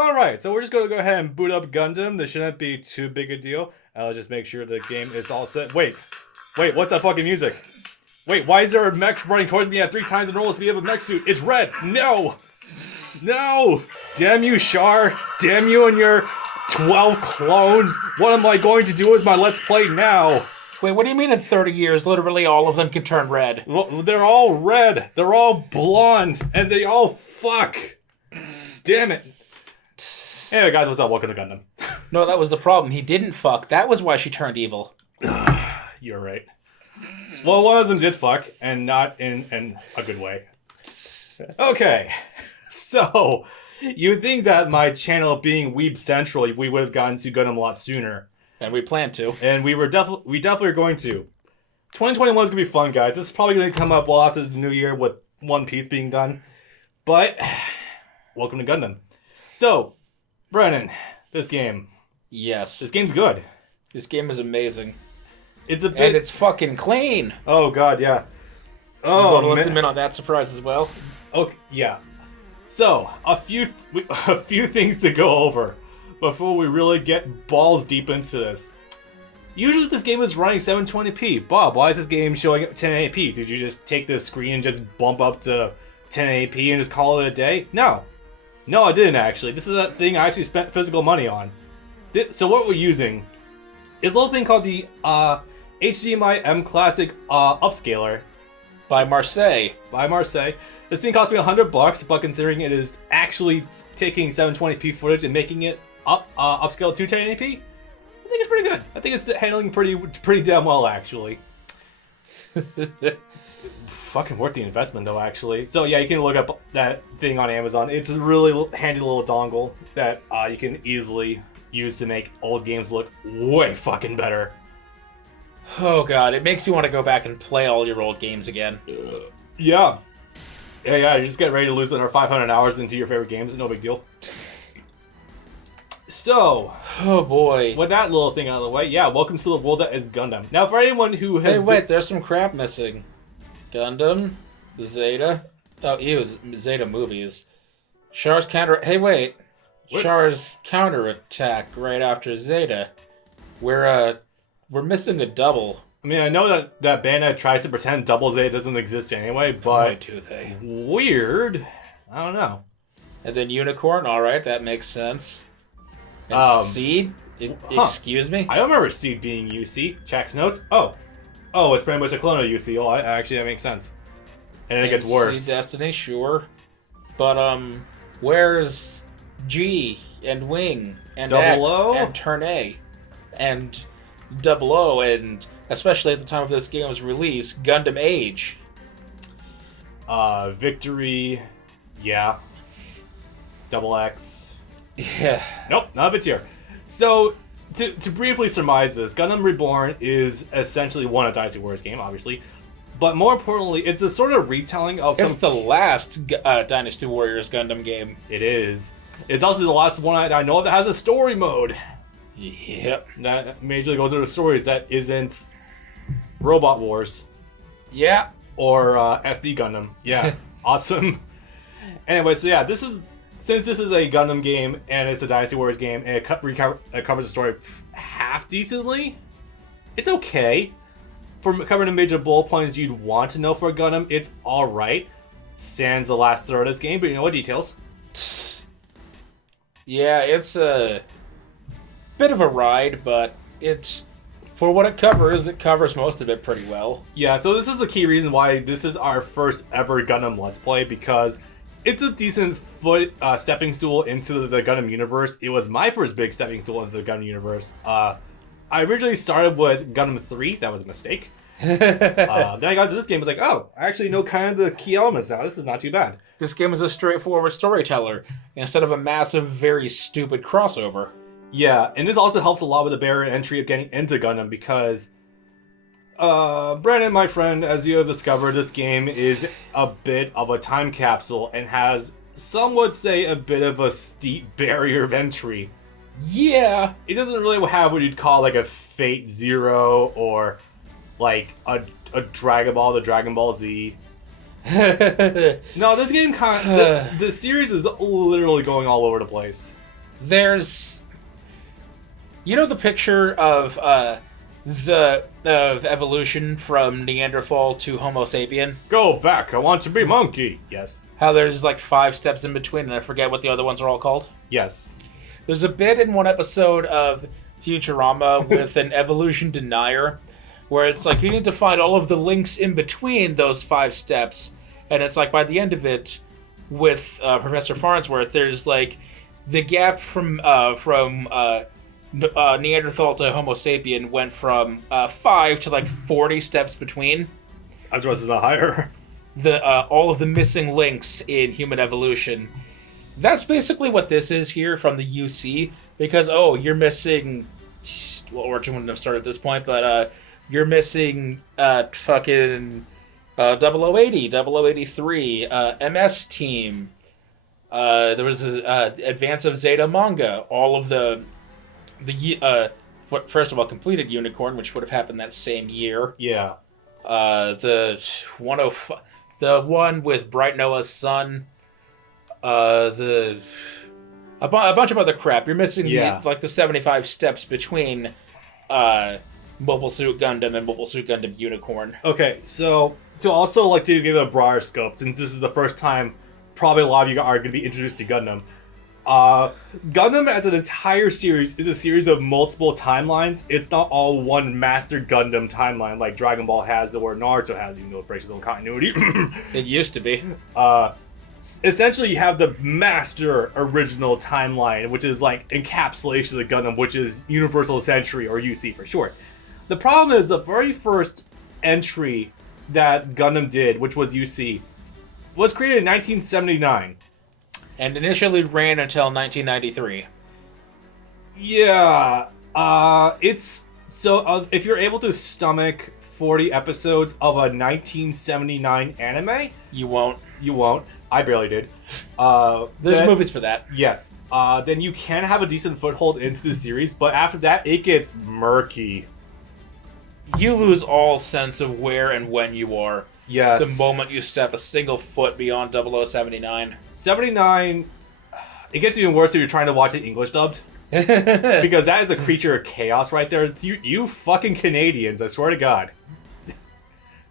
Alright, so we're just going to go ahead and boot up Gundam. This shouldn't be too big a deal. I'll just make sure the game is all set. Wait, what's that fucking music? Wait, why is there a mech running towards me at 3 times in a row to be of a mech suit? It's red! No! No! Damn you, Char! Damn you and your 12 clones! What am I going to do with my Let's Play now? Wait, what do you mean in 30 years literally all of them can turn red? Well, they're all red, they're all blonde, and they all fuck! Damn it. Anyway, guys, what's up? Welcome to Gundam. No, that was the problem. He didn't fuck. That was why she turned evil. You're right. Well, one of them did fuck, and not in a good way. Okay, so you think that my channel being Weeb Central, we would have gotten to Gundam a lot sooner. And we plan to. And we definitely are going to. 2021 is going to be fun, guys. This is probably going to come up well after the new year with One Piece being done. But, welcome to Gundam. So, Brennan, this game. Yes. This game's good. This game is amazing. It's a bit... And it's fucking clean. Oh, God, yeah. Oh, man. Let them in on that surprise as well. Okay, yeah. So, a few things to go over before we really get balls deep into this. Usually this game is running 720p. Bob, why is this game showing 1080p? Did you just take the screen and just bump up to 1080p and just call it a day? No. No, I didn't actually. This is a thing I actually spent physical money on. So what we're using is a little thing called the HDMI M Classic Upscaler. By Marseille. This thing cost me $100, but considering it is actually taking 720p footage and making it upscale to 1080p, I think it's pretty good. I think it's handling pretty damn well, actually. Fucking worth the investment, though, actually. So yeah, you can look up that thing on Amazon. It's a really handy little dongle that you can easily use to make old games look way fucking better. Oh god, it makes you want to go back and play all your old games again. Yeah. Yeah, you just get ready to lose another 500 hours into your favorite games. No big deal. So, oh boy. With that little thing out of the way, yeah, welcome to the world that is Gundam. Now, for anyone who has... Hey, wait, there's some crap missing. Gundam, Zeta. Oh, ew, Zeta movies. Char's counter... Hey, wait. What? Char's counterattack right after Zeta. We're missing a double. I mean, I know that Bandai tries to pretend Double Zeta doesn't exist anyway, but... Why do they? Weird. I don't know. And then Unicorn, alright, that makes sense. And Seed? Excuse me? I don't remember Seed being UC. Checks notes. Oh, it's pretty much a clone of UC. Oh, actually, that makes sense. And then it gets worse. Seed Destiny, sure. But, where's G and Wing and Double X O? and Turn A and Double O and, especially at the time of this game's release, Gundam Age? Victory. Yeah. Double X. Yeah. Nope, none of it's here. So, to briefly surmise this, Gundam Reborn is essentially one Dynasty Warriors game, obviously. But more importantly, it's a sort of retelling of It's the last Dynasty Warriors Gundam game. It is. It's also the last one I know of that has a story mode. Yep. That majorly goes into stories that isn't Robot Wars. Yeah. Or SD Gundam. Yeah. Awesome. Anyway, so yeah, since this is a Gundam game, and it's a Dynasty Warriors game, and it covers the story half decently, it's okay. For covering the major bullet points you'd want to know for a Gundam, it's alright. Sans the last third of this game, but you know what details? Yeah, it's a bit of a ride, but for what it covers most of it pretty well. Yeah, so this is the key reason why this is our first ever Gundam Let's Play, because it's a decent stepping stool into the Gundam universe. It was my first big stepping stool into the Gundam universe. I originally started with Gundam 3. That was a mistake. Then I got to this game. I was like, oh, I actually know kind of the key elements now. This is not too bad. This game is a straightforward storyteller instead of a massive, very stupid crossover. Yeah, and this also helps a lot with the barrier entry of getting into Gundam because... Brandon, my friend, as you have discovered, this game is a bit of a time capsule and has, some would say, a bit of a steep barrier of entry. Yeah! It doesn't really have what you'd call like a Fate Zero or like a Dragon Ball, the Dragon Ball Z. No, this game the series is literally going all over the place. There's, you know, the picture of evolution from Neanderthal to Homo sapien. Go back. I want to be monkey. Yes. How there's like 5 steps in between, and I forget what the other ones are all called. Yes. There's a bit in one episode of Futurama with an evolution denier, where it's like you need to find all of the links in between those 5 steps, and it's like by the end of it, with Professor Farnsworth, there's like the gap from Neanderthal to Homo sapien went from 5 to like 40 steps between. I'm sure this is not higher. All of the missing links in human evolution. That's basically what this is here from the UC, because you're missing. Well, Origin wouldn't have started at this point, but you're missing fucking 0080, 0083, MS Team. There was Advance of Zeta manga. All of the first of all, completed Unicorn, which would have happened that same year. Yeah. The 105, the one with Bright Noah's son. A bunch of other crap. You're missing the 75 steps between Mobile Suit Gundam and Mobile Suit Gundam Unicorn. Okay, so to also like to give it a broader scope, since this is the first time probably a lot of you are going to be introduced to Gundam. Gundam as an entire series is a series of multiple timelines. It's not all one master Gundam timeline like Dragon Ball has or Naruto has, even though it breaks its own continuity. It used to be. Essentially, you have the master original timeline, which is like encapsulation of the Gundam, which is Universal Century, or UC for short. The problem is the very first entry that Gundam did, which was UC, was created in 1979. And initially ran until 1993. Yeah, it's so if you're able to stomach 40 episodes of a 1979 anime, you won't. I barely did. There's movies for that. Yes. Then you can have a decent foothold into the series, but after that, it gets murky. You lose all sense of where and when you are. Yes. The moment you step a single foot beyond 0079. 79, it gets even worse if you're trying to watch it English dubbed. Because that is a creature of chaos right there. You fucking Canadians, I swear to God.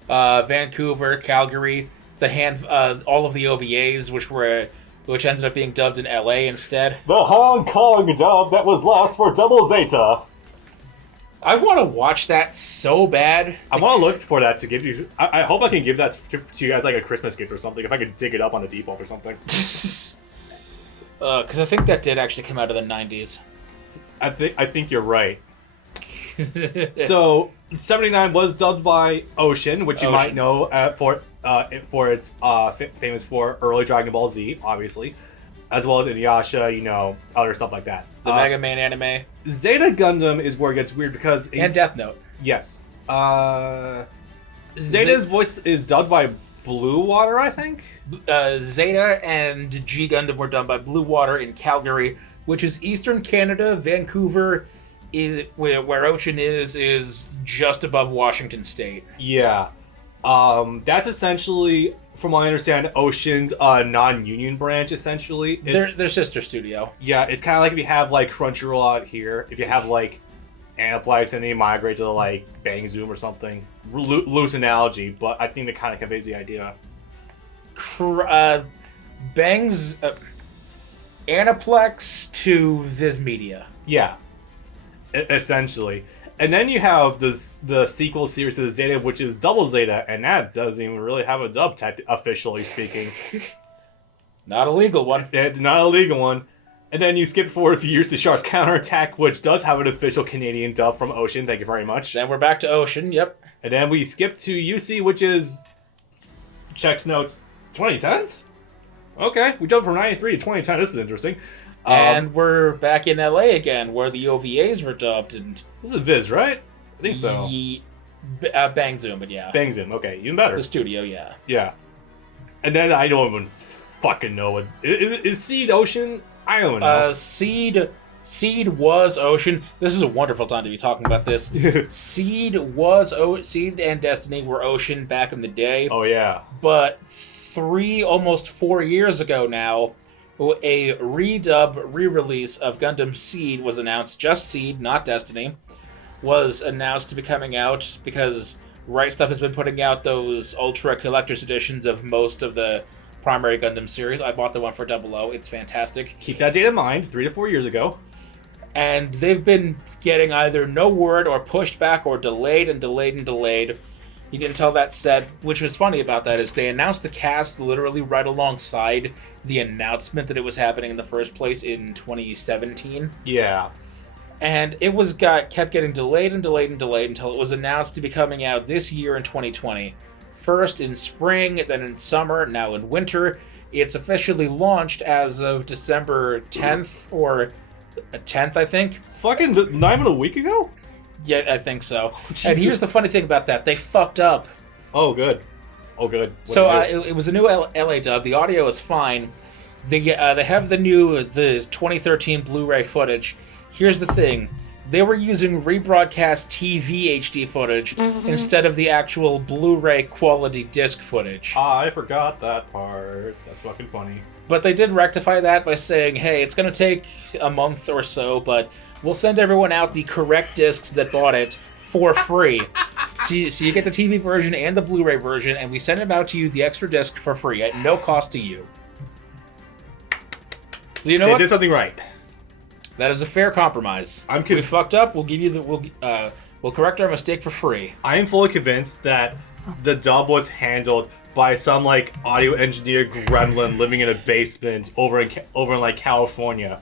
Vancouver, Calgary, all of the OVAs, which ended up being dubbed in LA instead. The Hong Kong dub that was lost for Double Zeta. I want to watch that so bad. I want to look for that to give you. I hope I can give that to you guys like a Christmas gift or something. If I could dig it up on the default or something. Because I think that did actually come out of the 90s. I think you're right. So 79 was dubbed by Ocean, which you might know for its famous for early Dragon Ball Z, obviously, as well as Inuyasha, other stuff like that. The Mega Man anime. Zeta Gundam is where it gets weird because and Death Note. Yes. Zeta's voice is dubbed by Blue Water, I think. Zeta and G Gundam were done by Blue Water in Calgary, which is Eastern Canada. Vancouver, where Ocean is just above Washington State. Yeah. That's essentially, from what I understand, Ocean's non-union branch, essentially. Their sister studio. Yeah, it's kind of like if you have, like, Crunchyroll out here. If you have, like, Aniplex and then you migrate to, like, Bang Zoom or something. Loose analogy, but I think it kind of conveys the idea. Bang's... Aniplex to Viz Media. Yeah. Essentially. And then you have the sequel series to Zeta, which is Double Zeta, and that doesn't even really have a dub, officially speaking. Not a legal one. Not a legal one. And then you skip forward a few years to Shark's Counterattack, which does have an official Canadian dub from Ocean. Thank you very much. Then we're back to Ocean, yep. And then we skip to UC, which is... Checks notes. 2010s? Okay, we jumped from 93 to 2010. This is interesting. And we're back in LA again, where the OVAs were dubbed. And this is Viz, right? I think so. Bang Zoom, but yeah. Bang Zoom, okay, even better. The studio, yeah. Yeah. And then I don't even fucking know what... Is Seed Ocean? I don't know. Seed was Ocean. This is a wonderful time to be talking about this. Seed and Destiny were Ocean back in the day. Oh, yeah. But almost 4 years ago now, A re-release of Gundam Seed was announced. Just Seed, not Destiny, was announced to be coming out because Right Stuff has been putting out those Ultra Collector's Editions of most of the primary Gundam series. I bought the one for 00. It's fantastic. Keep that date in mind, 3 to 4 years ago. And they've been getting either no word or pushed back or delayed and delayed and delayed. You can tell that set, which was funny about that is they announced the cast literally right alongside the announcement that it was happening in the first place in 2017. Yeah. And it kept getting delayed and delayed and delayed until it was announced to be coming out this year in 2020. First in spring, then in summer, now in winter. It's officially launched as of December 10th or 10th, I think. Fucking not even a week ago? Yeah, I think so. And here's the funny thing about that. They fucked up. Oh, good. Oh, good. So it was a new LA dub. The audio is fine. They have the 2013 Blu-ray footage. Here's the thing. They were using rebroadcast TV HD footage instead of the actual Blu-ray quality disc footage. I forgot that part. That's fucking funny. But they did rectify that by saying, hey, it's going to take a month or so, but we'll send everyone out the correct discs that bought it for free. So you get the TV version and the Blu-ray version, and we send them out to you, the extra disc, for free, at no cost to you. So you know they what? did something right. That is a fair compromise. We fucked up. We'll give you we'll correct our mistake for free. I am fully convinced that the dub was handled by some like audio engineer gremlin living in a basement over in like California,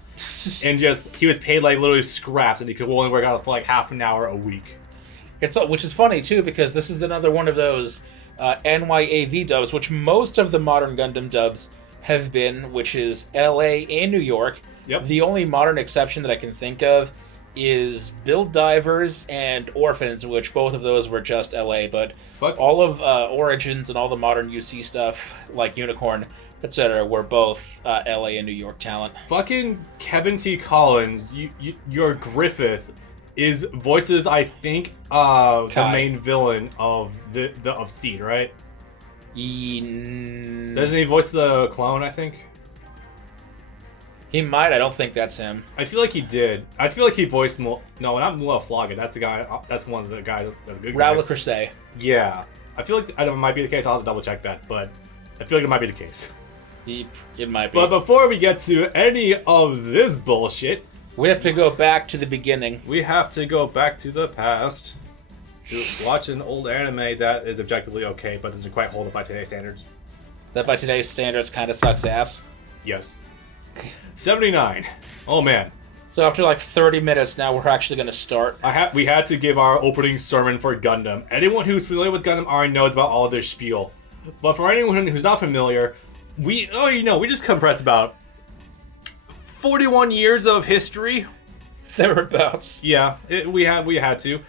and just he was paid like literally scraps, and he could only work out for like half an hour a week. Which is funny too, because this is another one of those NYAV dubs, which most of the modern Gundam dubs have been, which is LA and New York. Yep. The only modern exception that I can think of is Build Divers and Orphans, which both of those were just LA, but all of Origins and all the modern UC stuff, like Unicorn, etc., were both LA and New York talent. Fucking Kevin T. Collins, your Griffith voices, I think, the main villain of of Seed, right? Doesn't he voice the clone, I think? He might. I don't think that's him. I feel like he did. I feel like he voiced no, not Mula Flogga. That's the guy. That's one of the guys. The good Raul guys. Crusade. Yeah, I feel like that might be the case. I'll have to double check that, but I feel like it might be the case. It might be. But before we get to any of this bullshit, we have to go back to the beginning. We have to go back to the past to watch an old anime that is objectively okay, but doesn't quite hold up by today's standards. That by today's standards kind of sucks ass. Yes. 79. Oh man. So after like 30 minutes now, we're actually going to start. We had to give our opening sermon for Gundam. Anyone who's familiar with Gundam already knows about all this spiel. But for anyone who's not familiar, we just compressed about 41 years of history. Thereabouts. Yeah, we had to.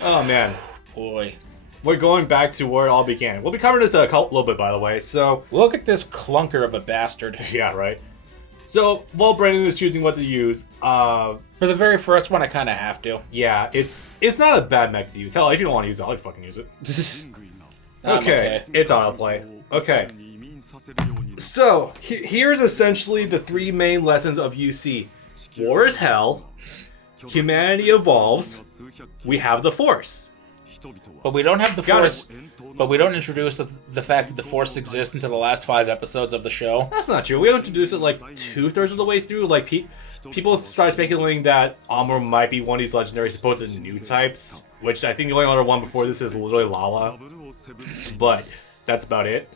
Oh man. Boy. We're going back to where it all began. We'll be covering this a little bit, by the way, so... Look at this clunker of a bastard. Yeah, right. So, while Brandon is choosing what to use, for the very first one, I kind of have to. Yeah, it's not a bad mech to use. Hell, if you don't want to use it, I'll fucking use it. Okay, it's autoplay. Okay. So, here's essentially the 3 main lessons of UC. War is hell. Humanity evolves. We have the Force. But we don't have the Force. But we don't introduce the fact that the Force exists until the last 5 episodes of the show. That's not true. We don't introduce it like 2/3 of the way through. Like people started speculating that Amuro might be one of these legendary supposed new types, which I think the only other one before this is literally Lala. But that's about it.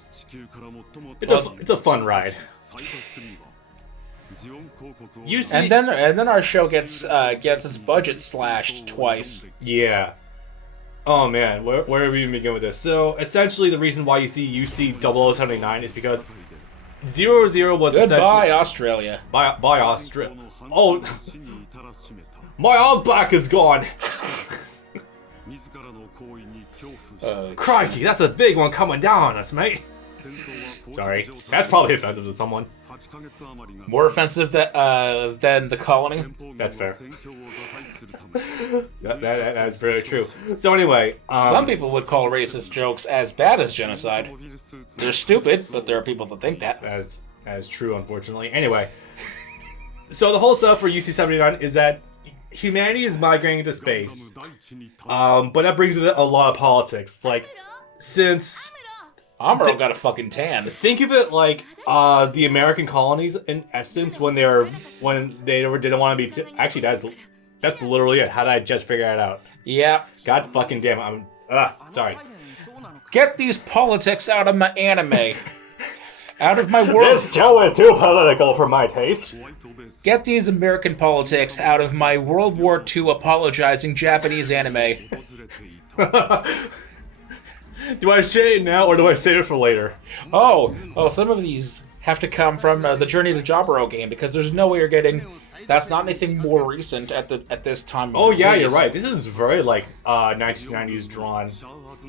It's a fun ride. And then our show gets its budget slashed twice. Yeah. Oh man, where do we even begin with this? So essentially, the reason why you see UC 0079 is because 00 was goodbye Australia. By Australia. Oh, my arm back is gone. Crikey, that's a big one coming down on us, mate. Sorry, that's probably offensive to someone. More offensive than the colony? That's fair. That's very true. So anyway... some people would call racist jokes as bad as genocide. They're stupid, but there are people that think that. That is true, unfortunately. Anyway, so the whole stuff for UC-79 is that humanity is migrating into space, but that brings with it a lot of politics. Like, since Amuro got a fucking tan. think of it like the American colonies, in essence, when they didn't want to be. Actually, that's literally it. How did I just figure that out? Yeah. God fucking damn it! Sorry. Get these politics out of my anime. Out of my world. This show is too political for my taste. Get these American politics out of my World War II apologizing Japanese anime. Do I say it now or do I save it for later? Oh, some of these have to come from the Journey to Jaburo game, because there's no way you're getting. That's not anything more recent at this time. Oh yeah, you're right. This is very like 1990s drawn,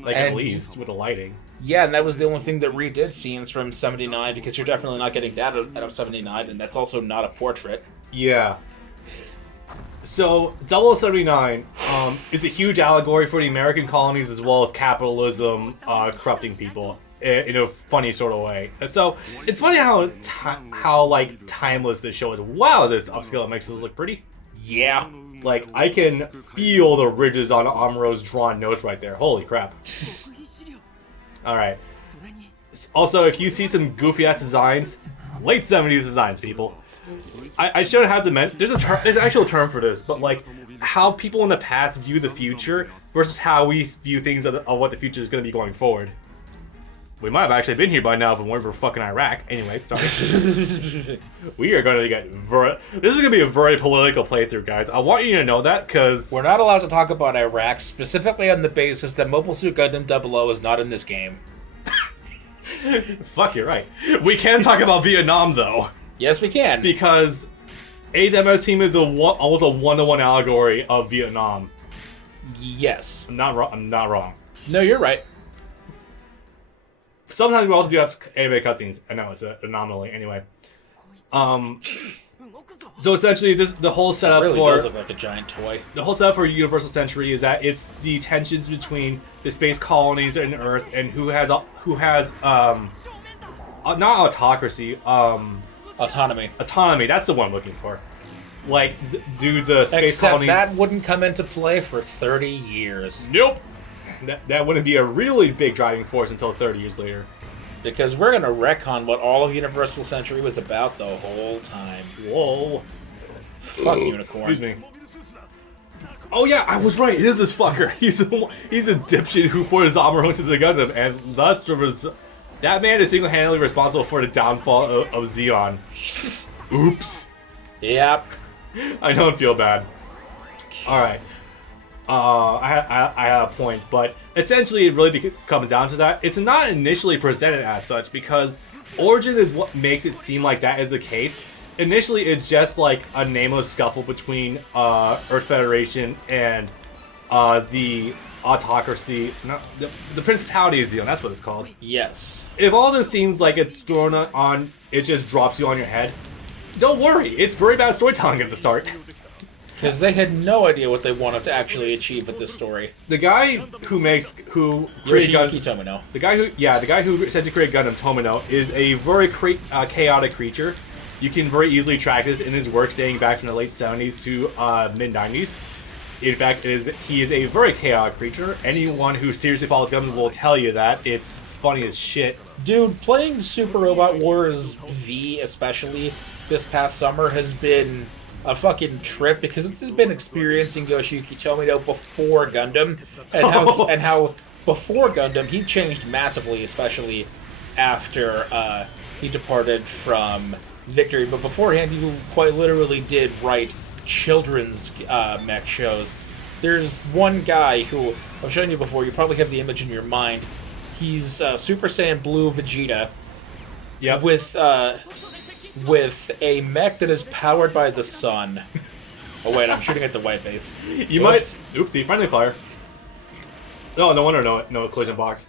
like at least with the lighting. Yeah, and that was the only thing that redid scenes from 79, because you're definitely not getting that out of 79, and that's also not a portrait. Yeah. So, 079 is a huge allegory for the American colonies as well as capitalism corrupting people in a funny sort of way. And so, it's funny how like timeless this show is. Wow, this upscale makes it look pretty. Yeah. Like, I can feel the ridges on Amuro's drawn notes right there. Holy crap. Alright. Also, if you see some goofy-ass designs, late 70s designs, people. I shouldn't have to mention, there's an actual term for this, but like, how people in the past view the future versus how we view things of what the future is going to be going forward. We might have actually been here by now if it weren't for fucking Iraq. Anyway, sorry. We are going to get this is going to be a very political playthrough, guys. I want you to know that, because We're not allowed to talk about Iraq, specifically on the basis that Mobile Suit Gundam 00 is not in this game. Fuck, you're right. We can talk about Vietnam, though. Yes, we can. Because AWS team is almost a one-to-one allegory of Vietnam. Yes. I'm not wrong. No, you're right. Sometimes we also do have anime cutscenes. I know it's an anomaly. Anyway, so essentially, the whole setup It really for does look like a giant toy. the whole setup for Universal Century is that it's the tensions between the space colonies and Earth, and who has not autocracy, Autonomy. autonomy. That's the one I'm looking for. Like, do the space Except colonies? that wouldn't come into play for 30 years. Nope. That wouldn't be a really big driving force until 30 years later. Because we're going to retcon what all of Universal Century was about the whole time. Whoa. Fuck Unicorn. Excuse me. Oh yeah, I was right. It is this fucker. He's a dipshit who forced Amuro into the Gundam, and thus that man is single-handedly responsible for the downfall of Zeon. Oops. Yep. I don't feel bad. All right. I have a point, but essentially it really comes down to that. It's not initially presented as such, because Origin is what makes it seem like that is the case. Initially, it's just like a nameless scuffle between Earth Federation and the autocracy, the Principality of Zeon. That's what it's called. Yes. If all this seems like it's thrown on, it just drops you on your head. Don't worry, it's very bad storytelling at the start. Because they had no idea what they wanted to actually achieve with this story. The guy who created Yoshiyuki Tomino. the guy who essentially created Gundam, Tomino, is a very chaotic creature. You can very easily track this in his work dating back from the late 70s to mid-90s. In fact, he is a very chaotic creature. Anyone who seriously follows Gundam will tell you that. It's funny as shit. Dude, playing Super Robot Wars V, especially this past summer, has been a fucking trip, because it's been experiencing Yoshiyuki Tomino before Gundam, and how before Gundam he changed massively, especially after he departed from Victory. But beforehand, he quite literally did write children's mech shows. There's one guy who I've shown you before. You probably have the image in your mind. He's Super Saiyan Blue Vegeta. Yep. With a mech that is powered by the sun. Oh wait, I'm shooting at the white base. You might. Oopsie, friendly fire. No wonder no collision box.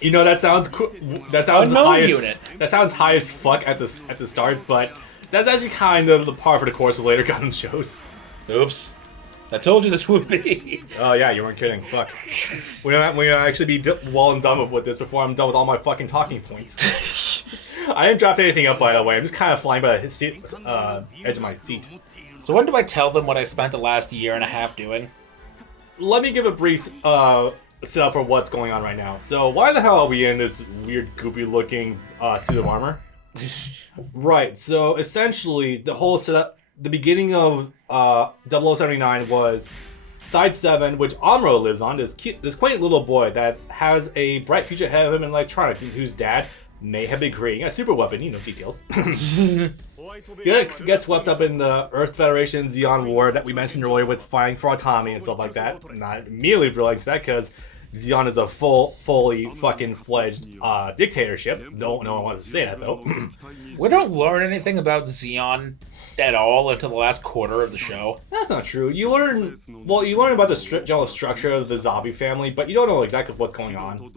You know that sounds high unit. That sounds high as fuck at the start, but that's actually kind of the par for the course of later Gundam shows. Oops. I told you this would be. Oh yeah, you weren't kidding. Fuck. We're gonna actually be well and done with this before I'm done with all my fucking talking points. I didn't drop anything up, by the way. I'm just kind of flying by the seat, edge of my seat. So when do I tell them what I spent the last year and a half doing? Let me give a brief setup for what's going on right now. So why the hell are we in this weird, goofy-looking suit of armor? Right, so essentially, the whole setup, the beginning of 0079 was Side 7, which Amuro lives on, this quaint little boy that has a bright future ahead of him in electronics, and whose dad may have been creating a super weapon, you know, details. Gets swept up in the Earth Federation Zeon War that we mentioned earlier with fighting for autonomy and stuff like that. I'm not immediately relating to that because Zeon is a fully fucking fledged dictatorship. No one wants to say that though. We don't learn anything about Zeon at all until the last quarter of the show. That's not true. You learn about the general structure of the zombie family, but you don't know exactly what's going on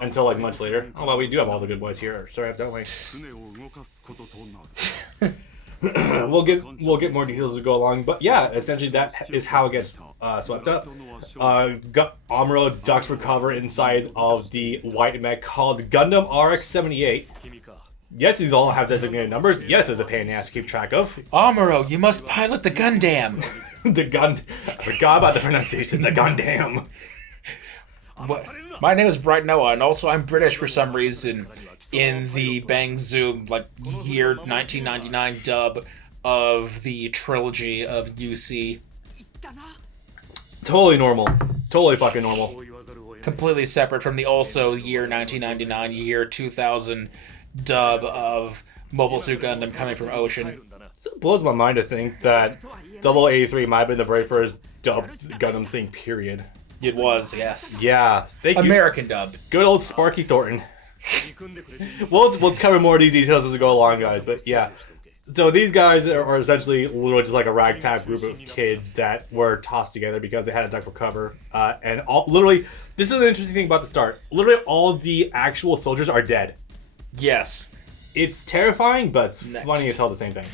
until like months later. Oh well, we do have all the good boys here, sorry, don't we? We'll get more details as we go along, but yeah, essentially that is how it gets swept up. Amuro ducks recover inside of the white mech called Gundam RX-78. Yes, these all have designated numbers. Yes, it's a pain in the ass to keep track of. Amuro, you must pilot the Gundam. I forgot about the pronunciation. The Gundam. What? My name is Bright Noah, and also I'm British for some reason. In the Bang Zoom, like, year 1999 dub of the trilogy of UC. Totally normal. Totally fucking normal. Completely separate from the also year 1999, year 2000 dub of Mobile Suit Gundam coming from Ocean. It blows my mind to think that 083 might have been the very first dubbed Gundam thing, period. It was, yes. Yeah. Thank you. American dubbed. Good old Sparky Thornton. We'll cover more of these details as we go along, guys, but yeah. So these guys are essentially literally just like a ragtag group of kids that were tossed together because they had a duck for cover. And literally, this is an interesting thing about the start. Literally all the actual soldiers are dead. Yes. It's terrifying, but it's funny as hell at the same thing.